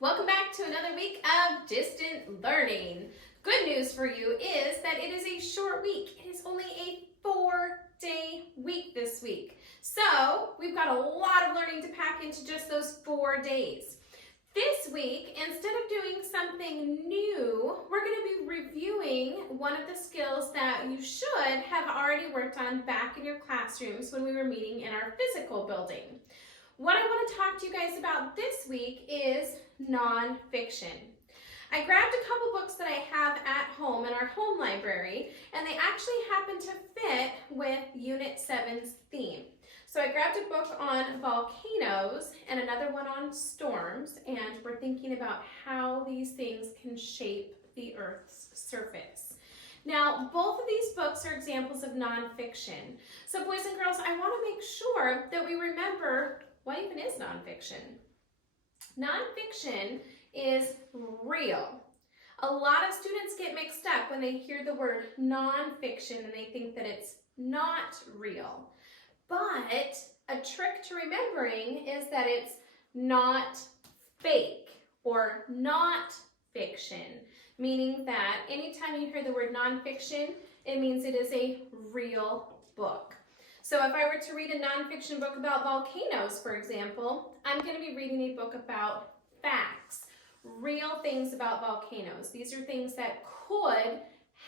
Welcome back to another week of distant learning. Good news for you is that it is a short week. It is only a 4-day week this week. So we've got a lot of learning to pack into just those 4 days. This week, instead of doing something new, we're going to be reviewing one of the skills that you should have already worked on back in your classrooms when we were meeting in our physical building. What I want to talk to you guys about this week is nonfiction. I grabbed a couple books that I have at home in our home library, and they actually happen to fit with Unit 7's theme. So I grabbed a book on volcanoes and another one on storms, and we're thinking about how these things can shape the Earth's surface. Now, both of these books are examples of nonfiction. So boys and girls, I want to make sure that we remember what even is nonfiction. Nonfiction is real. A lot of students get mixed up when they hear the word nonfiction and they think that it's not real. But a trick to remembering is that it's not fake or not fiction, meaning that anytime you hear the word nonfiction, it means it is a real book. So if I were to read a nonfiction book about volcanoes, for example, I'm going to be reading a book about facts, real things about volcanoes. These are things that could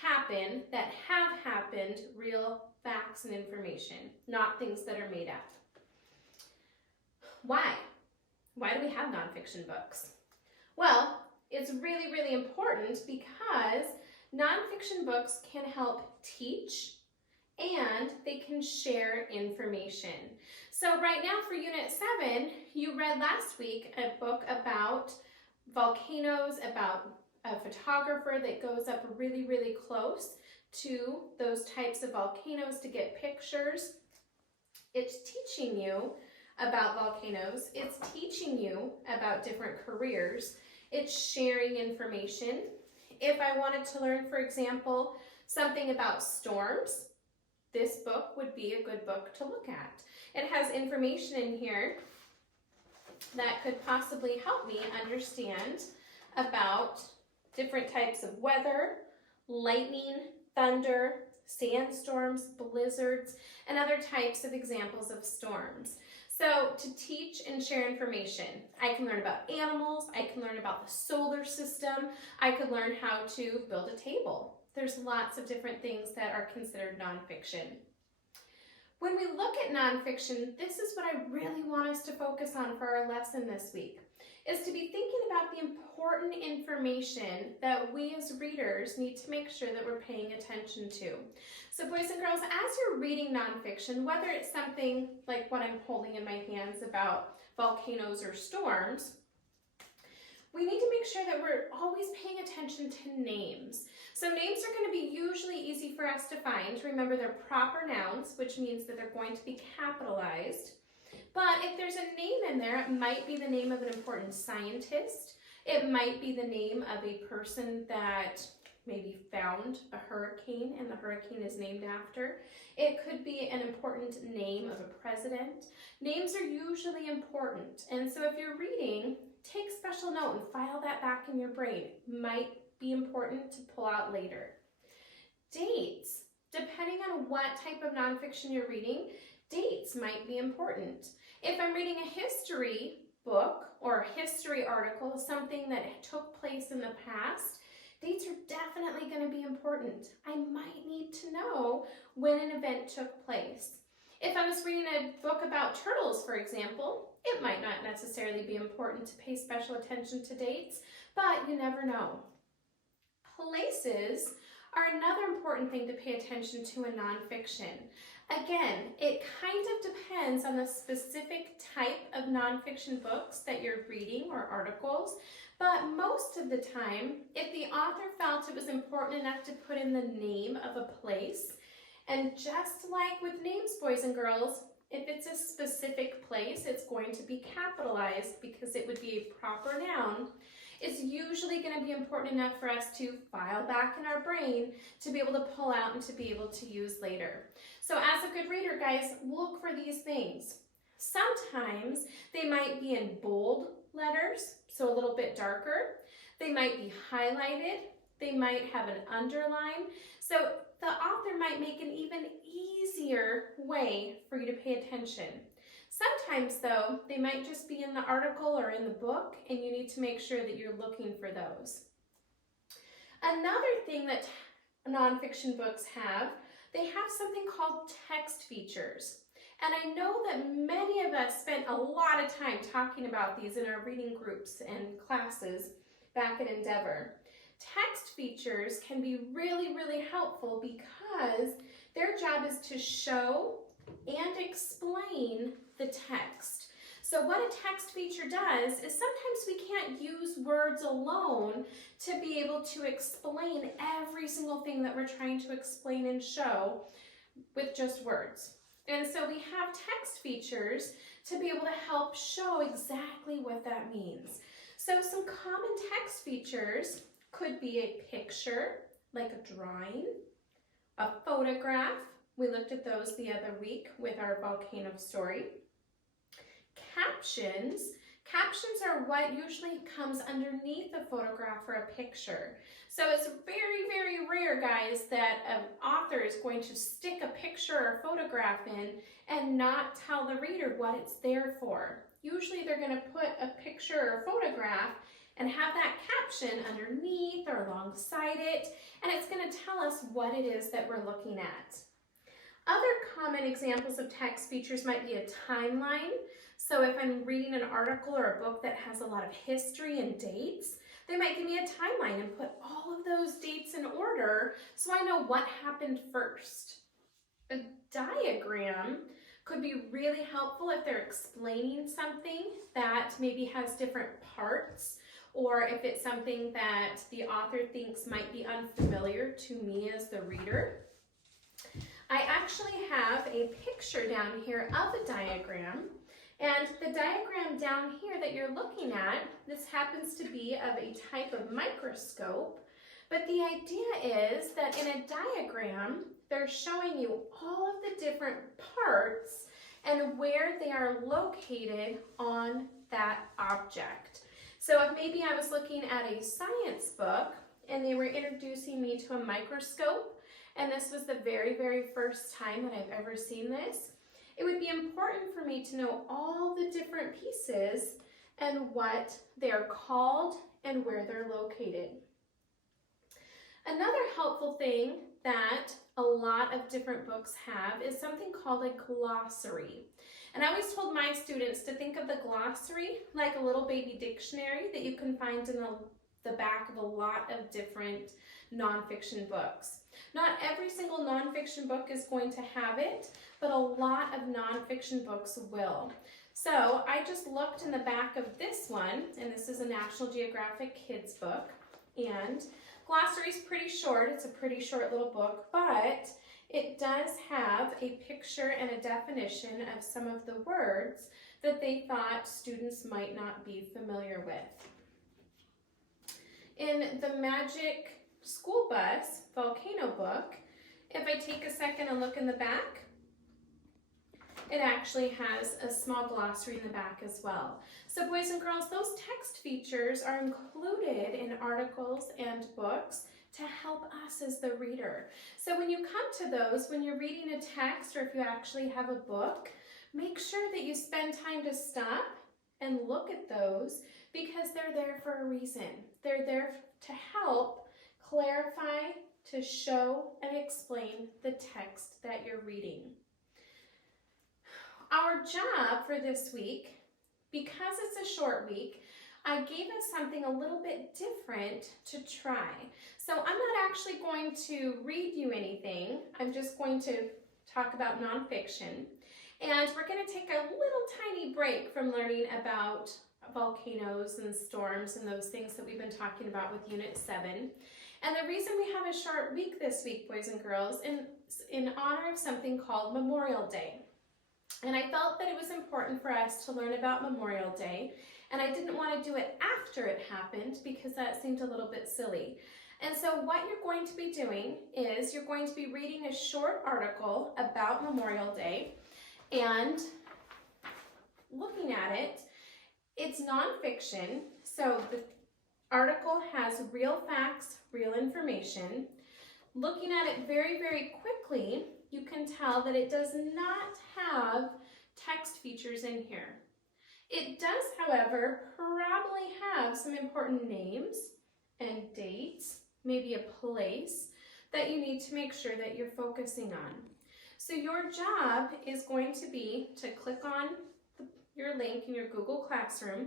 happen, that have happened, real facts and information, not things that are made up. Why? Why do we have nonfiction books? Well, it's really, really important because nonfiction books can help teach and they can share information. So right now for Unit 7, you read last week a book about volcanoes, about a photographer that goes up really, really close to those types of volcanoes to get pictures. It's teaching you about volcanoes. It's teaching you about different careers. It's sharing information. If I wanted to learn, for example, something about storms, this book would be a good book to look at. It has information in here that could possibly help me understand about different types of weather, lightning, thunder, sandstorms, blizzards, and other types of examples of storms. So to teach and share information, I can learn about animals, I can learn about the solar system, I could learn how to build a table. There's lots of different things that are considered nonfiction. When we look at nonfiction, this is what I really want us to focus on for our lesson this week, is to be thinking about the important information that we as readers need to make sure that we're paying attention to. So boys and girls, as you're reading nonfiction, whether it's something like what I'm holding in my hands about volcanoes or storms, we need to make sure that we're always paying attention to names. So names are going to be usually easy for us to find. Remember, they're proper nouns, which means that they're going to be capitalized. But if there's a name in there, it might be the name of an important scientist. It might be the name of a person that maybe found a hurricane and the hurricane is named after. It could be an important name of a president. Names are usually important. And so if you're reading, take special note and file that back in your brain. Might be important to pull out later. Dates. Depending on what type of nonfiction you're reading, dates might be important. If I'm reading a history book or a history article, something that took place in the past, dates are definitely going to be important. I might need to know when an event took place. If I was reading a book about turtles, for example, it might not necessarily be important to pay special attention to dates, but you never know. Places are another important thing to pay attention to in nonfiction. Again, it kind of depends on the specific type of nonfiction books that you're reading or articles, but most of the time, if the author felt it was important enough to put in the name of a place, and just like with names, boys and girls, if it's a specific place, it's going to be capitalized because it would be a proper noun. It's usually going to be important enough for us to file back in our brain to be able to pull out and to be able to use later. So as a good reader, guys, look for these things. Sometimes they might be in bold letters, so a little bit darker. They might be highlighted. They might have an underline. So the author might make an even easier way for you to pay attention. Sometimes though, they might just be in the article or in the book, and you need to make sure that you're looking for those. Another thing that nonfiction books have, they have something called text features. And I know that many of us spent a lot of time talking about these in our reading groups and classes back at Endeavor. Text features can be really, really helpful because their job is to show and explain the text. So what a text feature does is sometimes we can't use words alone to be able to explain every single thing that we're trying to explain and show with just words. And so we have text features to be able to help show exactly what that means. So some common text features could be a picture, like a drawing, a photograph. We looked at those the other week with our volcano story. Captions. Captions are what usually comes underneath a photograph or a picture. So it's very, very rare, guys, that an author is going to stick a picture or photograph in and not tell the reader what it's there for. Usually they're going to put a picture or photograph and have that caption underneath or alongside it, and it's going to tell us what it is that we're looking at. Other common examples of text features might be a timeline. So if I'm reading an article or a book that has a lot of history and dates, they might give me a timeline and put all of those dates in order so I know what happened first. A diagram could be really helpful if they're explaining something that maybe has different parts, or if it's something that the author thinks might be unfamiliar to me as the reader. I actually have a picture down here of a diagram, and the diagram down here that you're looking at, this happens to be of a type of microscope, but the idea is that in a diagram, they're showing you all of the different parts and where they are located on that object. So if maybe I was looking at a science book and they were introducing me to a microscope, and this was the very, very first time that I've ever seen this, it would be important for me to know all the different pieces and what they're called and where they're located. Another helpful thing that a lot of different books have is something called a glossary. And I always told my students to think of the glossary like a little baby dictionary that you can find in the back of a lot of different nonfiction books. Not every single nonfiction book is going to have it, but a lot of nonfiction books will. So I just looked in the back of this one, and this is a National Geographic Kids book, and glossary is pretty short. It's a pretty short little book, but it does have a picture and a definition of some of the words that they thought students might not be familiar with. In the Magic School Bus Volcano book, if I take a second and look in the back, it actually has a small glossary in the back as well. So boys and girls, those text features are included in articles and books to help us as the reader. So when you come to those, when you're reading a text or if you actually have a book, make sure that you spend time to stop and look at those because they're there for a reason. They're there to help clarify, to show and explain the text that you're reading. Our job for this week, because it's a short week, I gave us something a little bit different to try. So I'm not actually going to read you anything. I'm just going to talk about nonfiction. And we're going to take a little tiny break from learning about volcanoes and storms and those things that we've been talking about with Unit 7. And the reason we have a short week this week, boys and girls, in honor of something called Memorial Day. And I felt that it was important for us to learn about Memorial Day, and I didn't want to do it after it happened because that seemed a little bit silly. And so what you're going to be doing is you're going to be reading a short article about Memorial Day and looking at it. It's nonfiction, so the article has real facts, real information. Looking at it very, very quickly, you can tell that it does not have text features in here. It does, however, probably have some important names and dates, maybe a place that you need to make sure that you're focusing on. So your job is going to be to click on your link in your Google Classroom,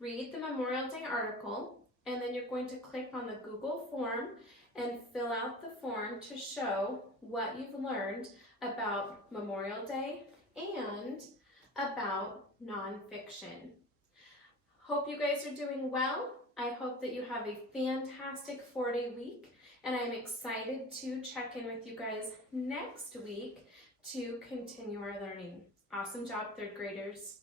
read the Memorial Day article, and then you're going to click on the Google form and fill out the form to show what you've learned about Memorial Day and about nonfiction. Hope you guys are doing well. I hope that you have a fantastic 4-day week, and I'm excited to check in with you guys next week to continue our learning. Awesome job, third graders.